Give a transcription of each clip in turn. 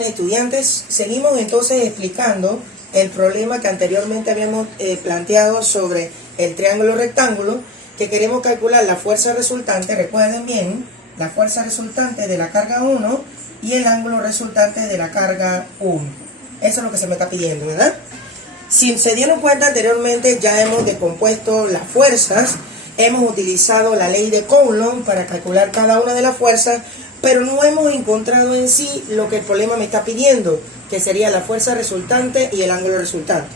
jóvenes estudiantes, seguimos entonces explicando el problema que anteriormente habíamos planteado sobre el triángulo rectángulo, que queremos calcular la fuerza resultante, recuerden bien, la fuerza resultante de la carga 1 y el ángulo resultante de la carga 1. Eso es lo que se me está pidiendo, ¿verdad? Si se dieron cuenta anteriormente, ya hemos decompuesto las fuerzas, hemos utilizado la ley de Coulomb para calcular cada una de las fuerzas, pero no hemos encontrado en sí lo que el problema me está pidiendo, que sería la fuerza resultante y el ángulo resultante.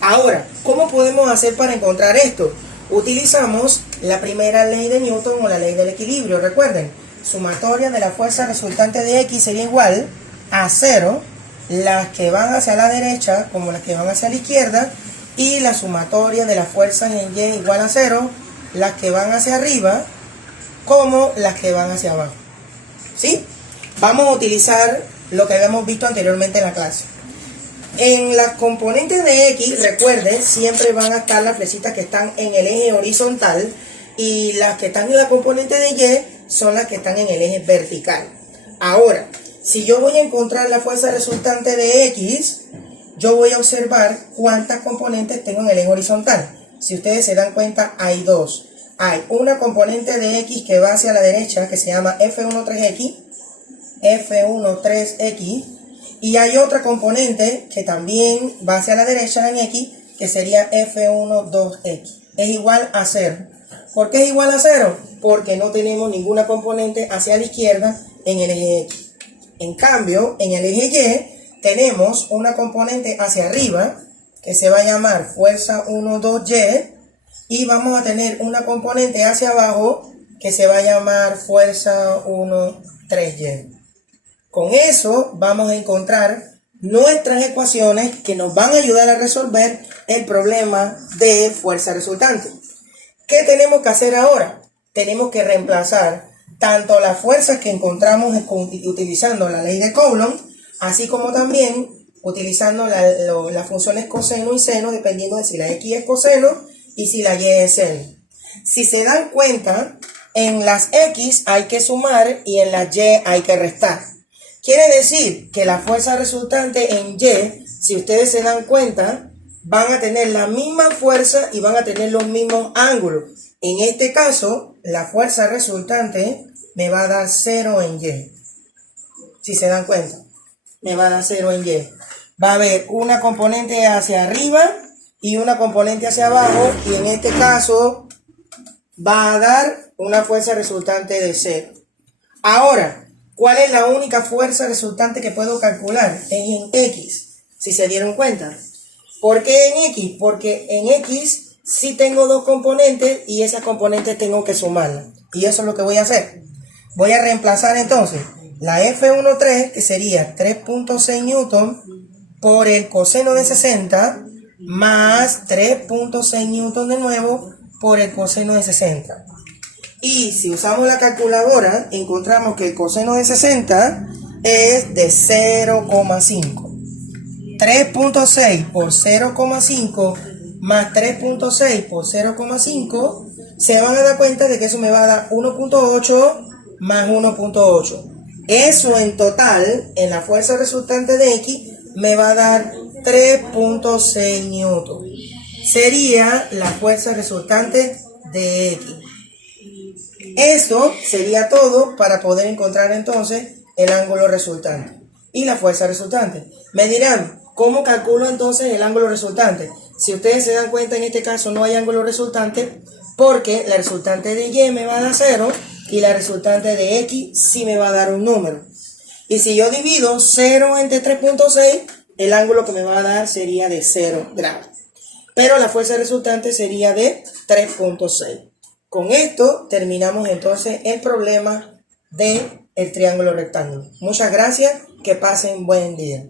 Ahora, ¿cómo podemos hacer para encontrar esto? Utilizamos la primera ley de Newton o la ley del equilibrio. Recuerden, sumatoria de la fuerza resultante de X sería igual a 0, las que van hacia la derecha como las que van hacia la izquierda, y la sumatoria de las fuerzas en Y igual a 0, las que van hacia arriba como las que van hacia abajo. ¿Sí? Vamos a utilizar lo que habíamos visto anteriormente en la clase. En las componentes de X, recuerden, siempre van a estar las flechitas que están en el eje horizontal, y las que están en la componente de Y son las que están en el eje vertical. Ahora, si yo voy a encontrar la fuerza resultante de X, yo voy a observar cuántas componentes tengo en el eje horizontal. Si ustedes se dan cuenta, hay dos. Hay una componente de X que va hacia la derecha, que se llama F13X, F13X, y hay otra componente que también va hacia la derecha en X, que sería F12X. Es igual a 0. ¿Por qué es igual a 0? Porque no tenemos ninguna componente hacia la izquierda en el eje X. En cambio, en el eje Y tenemos una componente hacia arriba, que se va a llamar fuerza 12Y, y vamos a tener una componente hacia abajo que se va a llamar fuerza 13Y. Con eso vamos a encontrar nuestras ecuaciones que nos van a ayudar a resolver el problema de fuerza resultante. ¿Qué tenemos que hacer ahora? Tenemos que reemplazar tanto las fuerzas que encontramos utilizando la ley de Coulomb, así como también utilizando las funciones coseno y seno, dependiendo de si la X es coseno y si la Y es seno. Si se dan cuenta, en las X hay que sumar y en las Y hay que restar. Quiere decir que la fuerza resultante en Y, si ustedes se dan cuenta, van a tener la misma fuerza y van a tener los mismos ángulos. En este caso, la fuerza resultante me va a dar 0 en Y. Si se dan cuenta, me va a dar 0 en Y. Va a haber una componente hacia arriba y una componente hacia abajo, y en este caso va a dar una fuerza resultante de 0. Ahora, ¿cuál es la única fuerza resultante que puedo calcular? Es en X, si se dieron cuenta. ¿Por qué en X? Porque en X sí tengo dos componentes y esas componentes tengo que sumarlas. Y eso es lo que voy a hacer. Voy a reemplazar entonces la F13, que sería 3.6 newton, por el coseno de 60, más 3.6 newton de nuevo por el coseno de 60. Y si usamos la calculadora, encontramos que el coseno de 60 es de 0,5. 3.6 por 0,5 más 3.6 por 0,5, se van a dar cuenta de que eso me va a dar 1.8 más 1.8. Eso en total, en la fuerza resultante de X, me va a dar 3.6 newton. Sería la fuerza resultante de X. Eso sería todo para poder encontrar entonces el ángulo resultante y la fuerza resultante. Me dirán, ¿cómo calculo entonces el ángulo resultante? Si ustedes se dan cuenta, en este caso no hay ángulo resultante, porque la resultante de Y me va a dar 0 y la resultante de X sí me va a dar un número. Y si yo divido 0 entre 3.6, el ángulo que me va a dar sería de 0 grados. Pero la fuerza resultante sería de 3.6. Con esto terminamos entonces el problema del triángulo rectángulo. Muchas gracias, que pasen buen día.